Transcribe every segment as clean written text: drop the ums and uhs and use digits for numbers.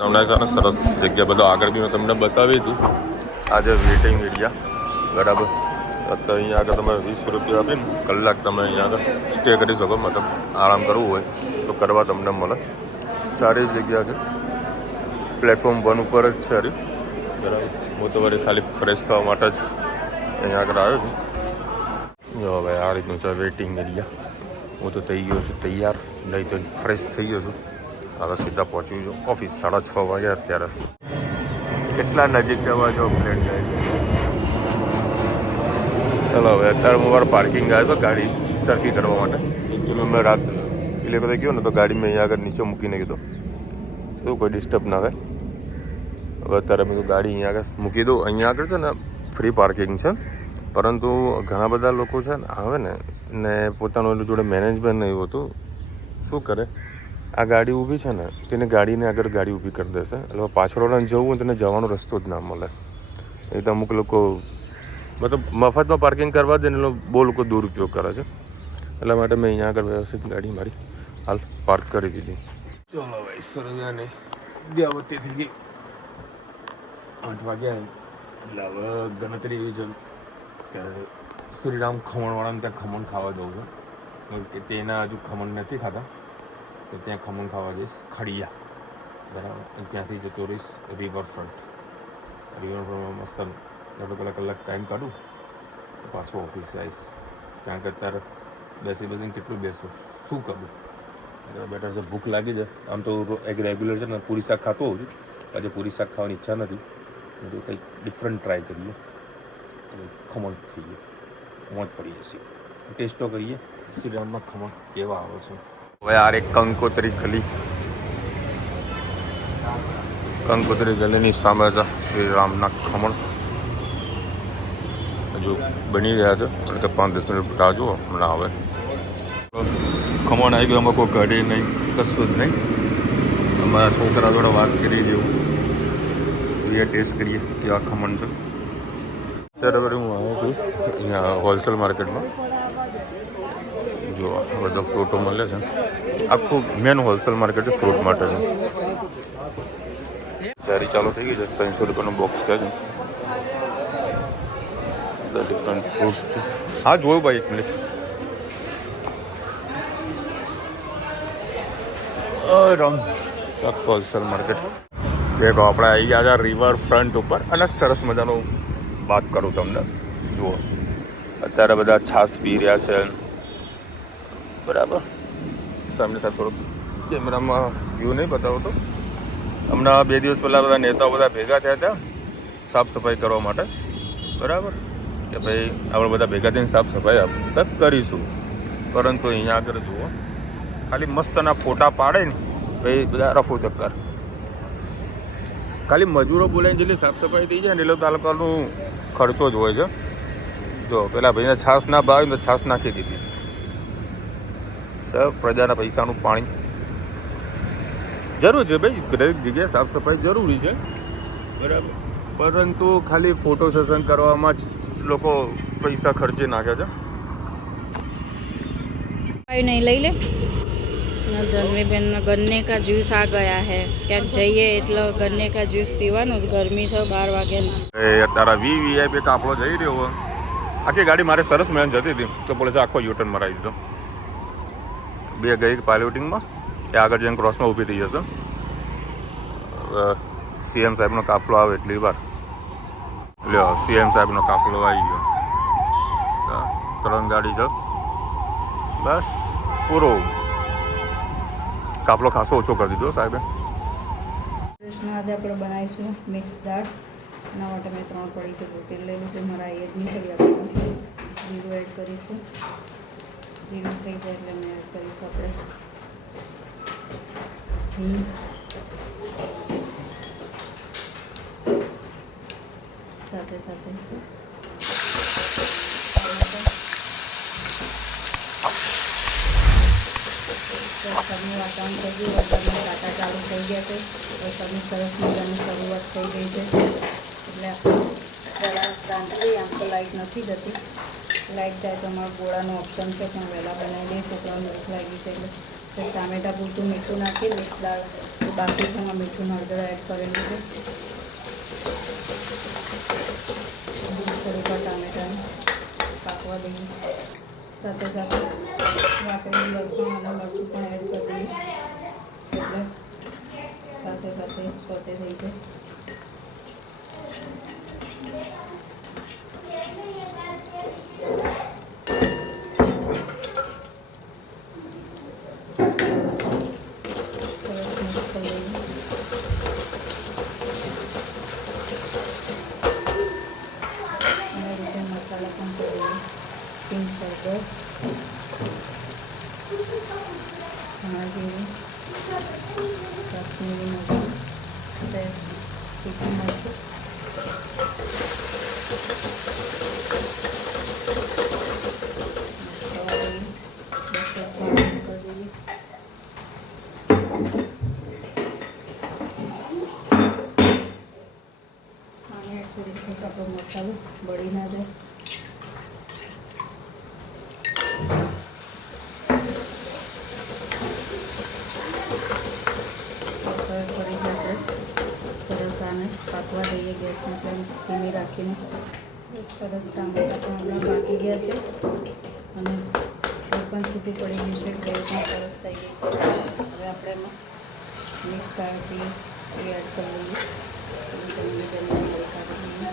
હમણાં છે ને સરસ જગ્યા બધો આગળ બી મેં તમને બતાવી હતી. આજે વેટિંગ એરિયા બરાબર. તો અહીંયા આગળ તમે 20 રૂપિયા આપીને કલાક તમે અહીંયા આગળ સ્ટે કરી શકો. મતલબ આરામ કરવું હોય તો કરવા તમને મળે. સારી જગ્યા છે. પ્લેટફોર્મ 1 ઉપર જ છે બરાબર. હું તો વળી ખાલી ફ્રેશ થવા માટે જ અહીંયા આગળ આવ્યો છું. જો ભાઈ આ રીતનું છે વેઇટિંગ એરિયા. હું તો થઈ ગયો છું તૈયાર, નહીં તો ફ્રેશ થઈ ગયો છું. હવે સીધા પહોંચ્યું છું ઓફિસ. 6:30 વાગ્યા અત્યારે. કેટલા નજીક જવા જો પ્લેન જાય છે. ચાલો હવે અત્યારે હું મારા પાર્કિંગ આવ્યો હતો ગાડી સરખી કરવા માટે. એકચ્યુઅલી મેં રાત એટલે બધા ગયો ને તો ગાડી મેં અહીંયા આગળ નીચે મૂકીને કીધું એવું કોઈ ડિસ્ટર્બ ના થાય. હવે અત્યારે મેં ગાડી અહીંયા આગળ મૂકી દઉં. અહીંયા આગળ છે ને ફ્રી પાર્કિંગ છે, પરંતુ ઘણા બધા લોકો છે ને આવે ને પોતાનું એનું જોડે મેનેજમેન્ટ નહીં હોતું. શું કરે, આ ગાડી ઊભી છે ને તેને ગાડીને આગળ ગાડી ઊભી કરી દેશે. એટલે પાછળવાળાને જવું હોય તેને જવાનો રસ્તો જ ના મળે. એ તો અમુક લોકો મતલબ મફતમાં પાર્કિંગ કરવા દે ને એનો બહુ લોકો દુરુપયોગ કરે છે. એટલા માટે મેં અહીંયા આગળ વ્યવસ્થિત ગાડી મારી હાલ પાર્ક કરી દીધી. ચલો ભાઈ સરજાને દ્યાવતી થઈ ગઈ. 8 વાગ્યા એટલે હવે ગણતરી એવી છે કે શ્રીરામ ખમણવાળાને ત્યાં ખમણ ખાવા જવું છે કે તેના હજુ ખમણ નથી ખાતા. તો ત્યાં ખમણ ખાવા જઈશ ખડિયા બરાબર. અને ત્યાંથી જતો રહીશ રિવરફ્રન્ટ. રિવરફ્રન્ટમાં મસ્ત અડધો કલાક ટાઈમ કાઢું તો પાછો ઓફિસ આવીશ. કારણ કે અત્યારે બેસીને કેટલું બેસું, શું કરું. બેટર છે, ભૂખ લાગી જાય. આમ તો એક રેગ્યુલર છે ને પૂરી શાક ખાતો હોઉં છું. આજે પૂરી શાક ખાવાની ઈચ્છા નથી. બધું કંઈક ડિફરન્ટ ટ્રાય કરીએ તો ખમણ ખાઈએ, મોજ પડી જશે. ટેસ્ટો કરીએ શ્રીરામના ખમણ કેવા આવે છે. હવે યાર એક કંકોત્રી ગલીની સામે છે શ્રીરામના ખમણ. હજુ બની રહ્યા છે એટલે કે 5-10 મિનિટ રાહ જુઓ, હમણાં આવે. ખમણ આવી ગયું. આમાં કોઈ ઘડી નહીં, કશું જ નહીં. અમારા છોકરા જોડે વાત કરી જેવું એ ટેસ્ટ કરીએ કેવા ખમણ છે. અત્યારે વળી હું આવ્યો છું અહીંયા હોલસેલ માર્કેટમાં. જો બધા ફ્રૂટો મળે છે. આખું મેન હોલસેલ માર્કેટ ફ્રૂટ માટે છે. ચારી ચાલુ થઈ ગઈ છે. 300 રૂપિયાનું બોક્સ કહે છે. બધા ડિફરન્ટ ફ્રૂટ છે. હા જોયું ભાઈ એક મિનિટ. હોલસેલ માર્કેટ દેખો આપણે આવી ગયા હતા રિવર ફ્રન્ટ ઉપર. અને સરસ મજાનું વાત કરું તમને. જુઓ અત્યારે બધા છાશ પી રહ્યા છે બરાબર. સામે સાથે થોડુંક કેમેરામાં વ્યૂ નહીં બતાવો તો. હમણાં 2 દિવસ પહેલાં બધા નેતાઓ બધા ભેગા થયા હતા સાફ સફાઈ કરવા માટે બરાબર. કે ભાઈ આપણે બધા ભેગા થઈને સાફ સફાઈ આપણે કરીશું. પરંતુ અહીંયા આગળ જુઓ ખાલી મસ્તના ફોટા પાડે ને ભાઈ બધા રફો ચક્કર. ખાલી મજૂરો બોલાવીને જેટલી સાફ સફાઈ થઈ જાય ને એટલે તાલુકાનું ખર્ચો જ હોય છે. જો પેલા ભાઈને છાશ ના ભાવે તો છાશ નાખી દીધી. સર પ્રજાના પૈસાનું પાણી જરૂર છે ભાઈ. દરેક જગ્યાએ સાફ સફાઈ જરૂરી છે બરાબર. પરંતુ ખાલી ફોટો સેશન કરવામાં જ લોકો પૈસા ખર્ચી નાખે છે. नहीं ले ले ધર્મીબેન ગન્ને કા જ્યુસ આ ગયા હે. ક્યાંક જઈએ એટલે ગન્ને કા જ્યુસ પીવાનું. ગરમી છે 12 વાગ્યાની. તારા વીઆઈપી કાપડો જઈ રહ્યો. આખી ગાડી મારે સરસ મજાની જતી હતી તો બોલે છે આખો યુટર્ન મરાવી દીધો. 2 ગઈ પાયલોટિંગમાં એ આગળ જઈને ક્રોસમાં ઊભી થઈ જશે. સીએમ સાહેબનો કાફલો આવે એટલી વાર લ્યો. સીએમ સાહેબનો કાફલો આવી ગયો. 3 ગાડી છે બસ પૂરો. કાફલો ખાસો ઓછો કરી દીધો સાહેબે. આજે આપણે બનાવીશું મિક્સ દાળ. એના માટે મેં 3 પડી છે તેલ લઈ લીધું. મારા એડ નહીં કરી આપવાનું. જીરું એડ કરીશું. જીરું થઈ જાય એટલે મેં એડ કરીશું આપણે ઘી. સાથે સાથે વરસાદનું વાતાવરણ થઈ ગયું. વરસાદના કાંટા ચાલુ થઈ ગયા છે. વરસાદની સરસ મજાની શરૂઆત થઈ ગઈ છે. એટલે પહેલાં રાંધવી. આમ તો લાઇટ નથી જતી. લાઇટ જાય તો અમારા ગોળાનો ઓપ્શન છે પણ વહેલા બનાવી દઈએ. છોકરાઓને ભૂખ લાગી છે એટલે ટામેટા પૂરતું મીઠું નાખી મિક્સ દાળ બાકી છે એમાં મીઠું હળદર એડ કરેલું છે. થોડીક ટામેટાને પાકવા દઈએ. સાથે સાથે આપણે લસણ અને મરચું પણ એડ કરી દઈએ એટલે સાથે સાથે સોતે થઈ જાય. પિંક પાવડર, ધાણા જીરું, કાશ્મીરી મરચું, તીખું મરચું, અને થોડીક આપણો મસાલો બળી ના જાય. સરસ આને પાકવા દઈએ. ગેસની ફ્લેમ ધીમી રાખીને. સરસ ટામેટા પણ હમણાં પાકી ગયા છે અને કોઈ પણ છૂટું પડી ગયું છે. ગ્રેવી પણ સરસ થઈ ગઈ છે. હવે આપણે એમાં મિક્સ દાળથી એડ કરી લઈએ. જલ્દી જલ્દી કાઢી લઈએ.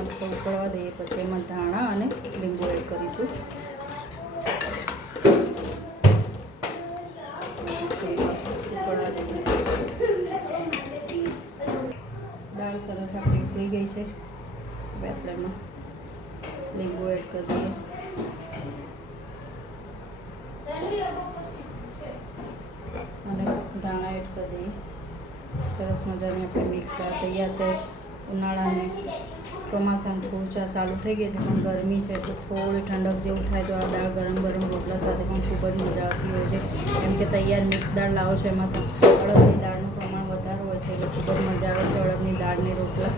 મસ્ત ઉકળવા દઈએ. પછી એમાં ધાણા અને લીંબુ એડ કરીશું. ઉકળવા દઈએ. દાળ સરસ આપણી ઉકળી ગઈ છે. હવે આપણે એમાં લીંબુ એડ કરી દઈએ. અને ધાણા એડ કરી દઈએ. સરસ મજાની આપણે મિક્સ દાળ તૈયાર થાય. ઉનાળાની ચોમાસાની પૂજા ચાલુ થઈ ગઈ છે પણ ગરમી છે તો થોડી ઠંડક જેવું થાય તો આ દાળ ગરમ ગરમ રોટલા સાથે પણ ખૂબ જ મજા આવતી હોય છે. કેમ કે તૈયાર મિક્સ દાળ લાવો છો એમાં તો અડદની દાળનું પ્રમાણ વધારે હોય છે એટલે ખૂબ જ મજા આવે છે અડદની દાળની રોટલા.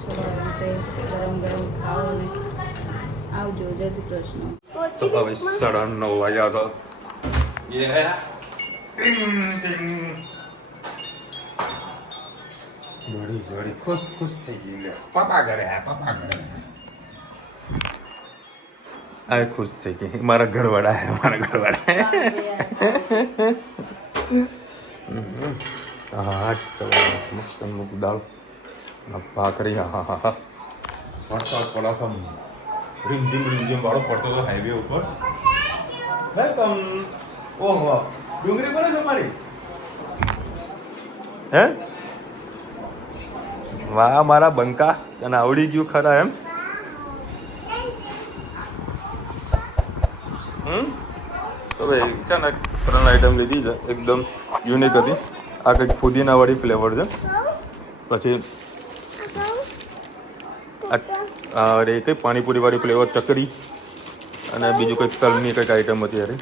ચલો આવી રીતે ગરમ ગરમ ખાઓ ને આવજો. જય શ્રી કૃષ્ણ. તો હવે 9:30 વાગ્યા છે. ઘડી ખુશ થઈ ગઈ. લે પપ્પા ઘરે આ ખુશ થઈ ગઈ. મારા ઘરવાળા હા ચલો મસ્ત મૂક દાળ ભાખરી. હા થોડા રીમઝીમ વાળો પડતો હતો હાઈવે ઉપર. ઓહો ડુંગળી બોલે છે મારી. હે વાહ મારા બંકા તને આવડી ગયું ખરા એમ. તો ભાઈ છે ને 3 આઈટમ લીધી છે. એકદમ યુનિક હતી. આ કંઈક ફુદીનાવાળી ફ્લેવર છે. પછી અરે કઈ પાણીપુરીવાળી ફ્લેવર ચકરી અને બીજું કંઈક તલની કંઈક આઈટમ હતી. અરે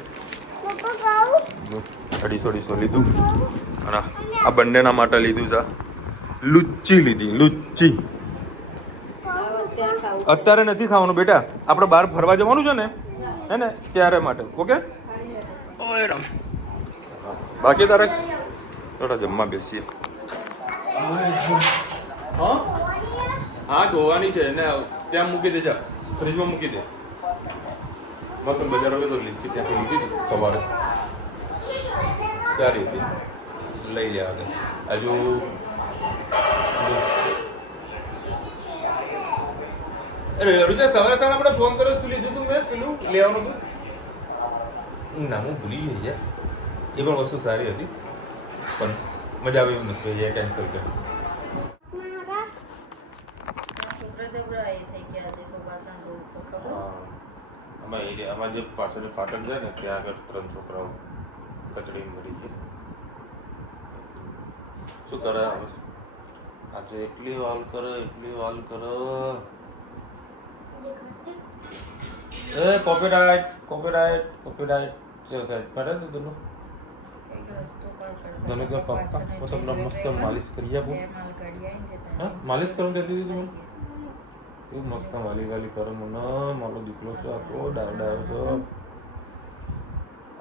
250 લીધું. અને આ બંનેના માટે લીધું છે લુચ્ચી લીધી. લુચ્ચી અત્યારે નથી ખાવાનું બેટા. આપણે બહાર ફરવા જવાનું છે ને હે ને ત્યારે માટે. ઓકે બાકી તારે થોડા જમવા બેસીએ. હા ધોવાની છે ને ત્યાં મૂકી દે. જા ફ્રીજમાં મૂકી દે. મસ્ત બજાર આવે તો લીધી ત્યાંથી લીધી હતી સવારે. સારી હતી લઈ લે આગળ. હજુ અરે સવારે આપણે ફોન કર્યો શું લીધું તું મેં પેલું લેવાનું હતું ના હું ભૂલી ગઈ યાર. એ પણ વસ્તુ સારી હતી પણ મજા આવી એમ નથી. એ કેન્સલ કરી. આમાં જે પાછળ ફાટક જાય ને ત્યાં આગળ 3 છોકરાઓ કચડી મરી ગયા. શું કરે આજે એટલી વાલ કરે એ કોપીરાઇટ ચલો સાહેબ પડે તો તેનું એક રસ્તો કળ તને કે પપ્પા હું તમને મસ્ત માલિશ કરી આપું હા માલિશ કરવાનું કહેતી હતી તું એ મસ્ત વાલી કરો મને મારો દીકરો છે આ તો ડાયો છે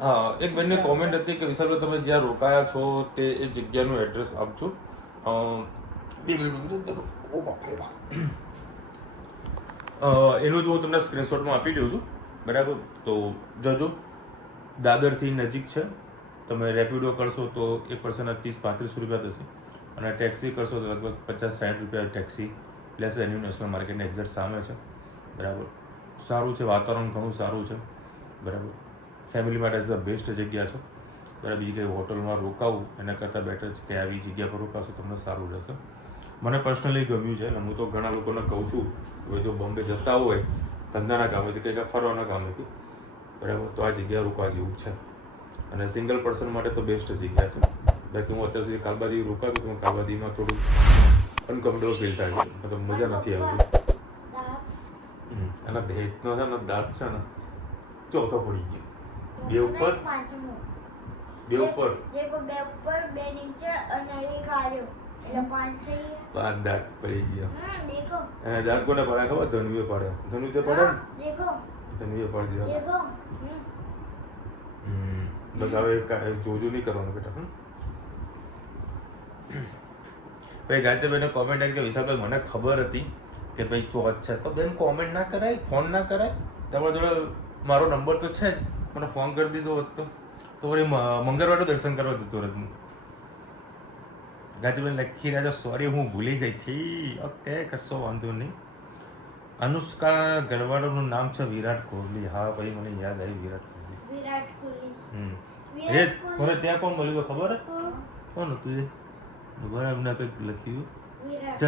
હા એક બેનની કોમેન્ટ હતી કે વિશાલભાઈ તમે જ્યાં રોકાયા છો તે એ જગ્યાનું એડ્રેસ આપજો બે મિનિટ ઓ બાપરે બાપ એનું જો હું તમને સ્ક્રીનશોટમાં આપી દઉં છું બરાબર તો જજો દાદરથી નજીક છે તમે રેપિડો કરશો તો એક પર્સનના 30-35 રૂપિયા થશે અને ટેક્સી કરશો તો લગભગ 50-60 રૂપિયા ટેક્સી લેશે એની નેશનલ માર્કેટની એક્ઝેક્ટ સામે છે બરાબર સારું છે વાતાવરણ ઘણું સારું છે બરાબર ફેમિલી માટે એઝ ધ બેસ્ટ જગ્યા છે બરાબર બીજી કંઈ હોટલમાં રોકાવું એના કરતાં બેટર છે કે આવી જગ્યા પર રોકાશો તમને સારું રહેશે મને પર્સનલી ગમ્યું છે અને હું તો ઘણા લોકોને કહું છું કે જો બોમ્બે જતા હોય ધંધાના કામેથી કંઈક ફરવાના કામેથી બરાબર તો આ જગ્યા રોકવા જેવું છે અને સિંગલ પર્સન માટે તો બેસ્ટ જગ્યા છે બાકી હું અત્યાર સુધી કાલબાદી રોકાતો તો કાલબાદીમાં થોડું અનકમ્ફર્ટેબલ ફીલ થાય છે મતલબ મજા નથી આવતી અને ભેજનો છે ને દાંત છે ને ચોથો પડી ગયો બે ઉપર બે ઉપર બે નીચે અને એક આર્યો એટલે 5 થઈ ગયા 5 દાંત પડી ગયા देखो અને દાંત કોને પડે ખબર ધનુએ પડે ધનુ તે પડે ને देखो ધનુએ પડી દીધા देखो બસ હવે જોજો નહીં કરવાનું બેટા ભાઈ ગાયત્રીભાઈને કોમેન્ટ આવી કે વિશાલભાઈ મને ખબર હતી કે ભાઈ ચોથ છે તો બેન કોમેન્ટ ના કરાય ફોન ના કરાય તમારા જોડે મારો નંબર તો છે જ મને ફોન કરી દીધો હોત તો વળી મંગળવારે દર્શન કરવા જતો રહેત હું ગાયત્રીભાઈ લખી રહ્યા છો સોરી હું ભૂલી ગઈ હતી ઓકે કશો વાંધો નહીં અનુષ્કા ગરવાડોનું નામ છે વિરાટ કોહલી હા ભાઈ મને યાદ આવી વિરાટ કોહલી विराट कोहली એ મને ત્યાં કોણ મળ્યું ખબર હે કોણ હતું એ ભગવાન એમને કંઈક લખ્યું विराट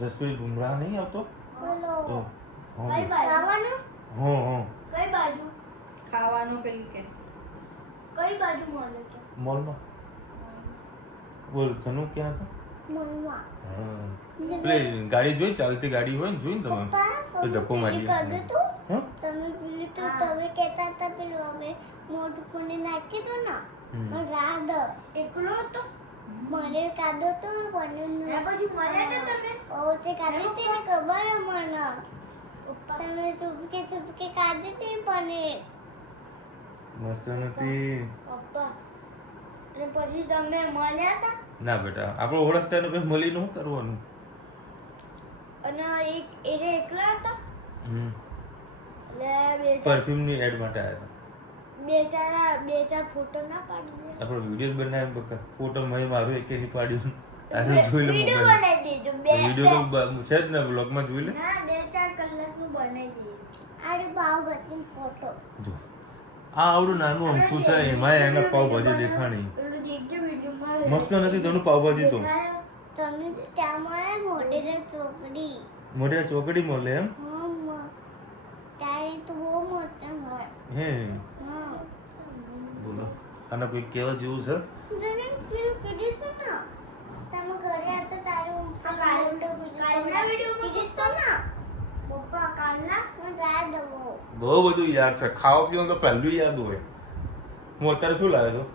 જસપ્રીત બુમરાહ નહીં આવતો બોલો હા કઈ બાજુ ખાવાનું હા કઈ બાજુ ખાવાનું પેલું કે કઈ બાજુ મળે તો મોલમાં બોલ ધનુ ક્યાં હતા મોલમાં હા પેલી ગાડી જોઈ ચાલતી ગાડી હોય ને જોઈ ને તમે તો ધક્કો મારી હા તમે પેલી તો તમે કહેતા હતા પેલું અમે મોટું કોને નાખી દો ને પણ રાદ એકલો તો મને કાદો તો પનીર પછી મળ્યા હતા તમે ઓ તે કાદી તે ને ખબર મને તમે ચૂપકે કાદી તે પનીર મસ્ત નથી પપ્પા અને પછી તમે મળ્યા હતા ના બેટા આપણે ઓળખતા ને પછી મળી નું કરવાનું અને એક એને એકલા હતા એટલે પરફ્યુમની એડ માટે આવ્યા હતા બે ચાર ફોટો ના પાડી દે આપણે વિડીયો બનાવ્યા બકા ફોટો મેં મારું એક ની પાડ્યું આને જોઈ લે વિડિયો મોબાઈલ બનાવી દેજો બે વિડીયો તો છે જ ને બ્લોગમાં જોઈ લે ના 2-4 કલાકનું બનાવી દેજો અરે પાવભાજી ફોટો જો આ આવડું નાનું અમથું છે એમાં એના પાવભાજી દેખાણી પેલું દેખજો વિડિયોમાં મસ્ત નથી તેનું પાવભાજી તો તમે ત્યાં મળે મોઢેરા ચોકડી મોઢે ચોકડી મળે એમ ત્યારે તો બહુ મોટા હોય હે હા બોલો આને કોઈ કેવા જેવું છે તમે પેલું કીધું હતું ને તમે ઘરે હતા તારું કાલના વિડિયોમાં કીધું હતું ને પપ્પા કાલના હું રાત દવો બહુ બધું યાદ છે ખાવા પીવાનું તો પહેલું યાદ હોય હું અત્યારે શું લાવ્યો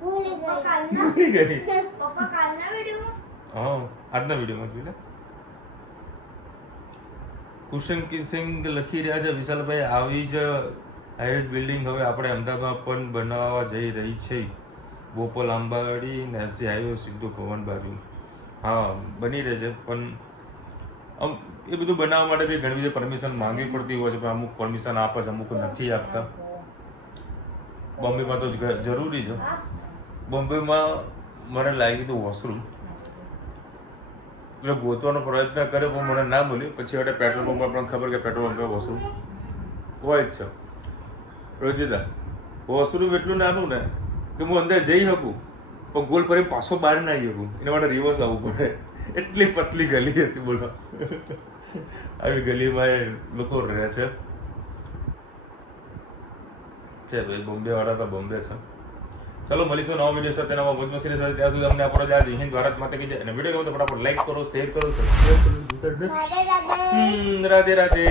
ભૂલી ગઈ ભૂલી ગઈ પપ્પા કાલના વિડિયોમાં હા આજના વિડીયોમાં જોઈ લે કુશન સિંહ લખી રહ્યા છે વિશાલભાઈ આવી જ હાઈરેજ બિલ્ડિંગ હવે આપણે અમદાવાદમાં પણ બનાવવા જઈ રહી છે બોપલ આંબાવાડી ને એસજી હાઈવે સિદ્ધુ ભવન બાજુ હા બની રહે છે પણ એ બધું બનાવવા માટે બી ઘણી બધી પરમિશન માંગવી પડતી હોય છે પણ અમુક પરમિશન આપે છે અમુક નથી આપતા બોમ્બેમાં તો જરૂરી છે બોમ્બેમાં મને લાગી હતું વોશરૂમ એટલે ગોતવાનો પ્રયત્ન કર્યો પણ મને ના મળ્યું પછી હવે પેટ્રોલ પંપ પર પણ ખબર કે પેટ્રોલ પંપ પર વોશરૂમ હોય જ છે રોજિતા વોશરૂમ એટલું નાનું ને કે હું અંદર જઈ શકું પણ ગોલ ફરી પાછો બહાર ના આવી શકું એના માટે રિવર્સ આવવું પડે એટલી પતલી ગલી હતી બોલો આવી ગલીમાં એ લોકો રહે છે ભાઈ બોમ્બે વાળા તો બોમ્બે છે ચલો મળીશું નવા વિડીયો સાથે નવા મોજ મસ્તી સાથે ત્યાં સુધી અમને આપણો જય હિન્દ ભારત માતા કી જય અને વિડીયો ગમે તો ફટાફટ લાઈક કરો શેર કરો સબસ્ક્રાઇબ કરો રાધે રાધે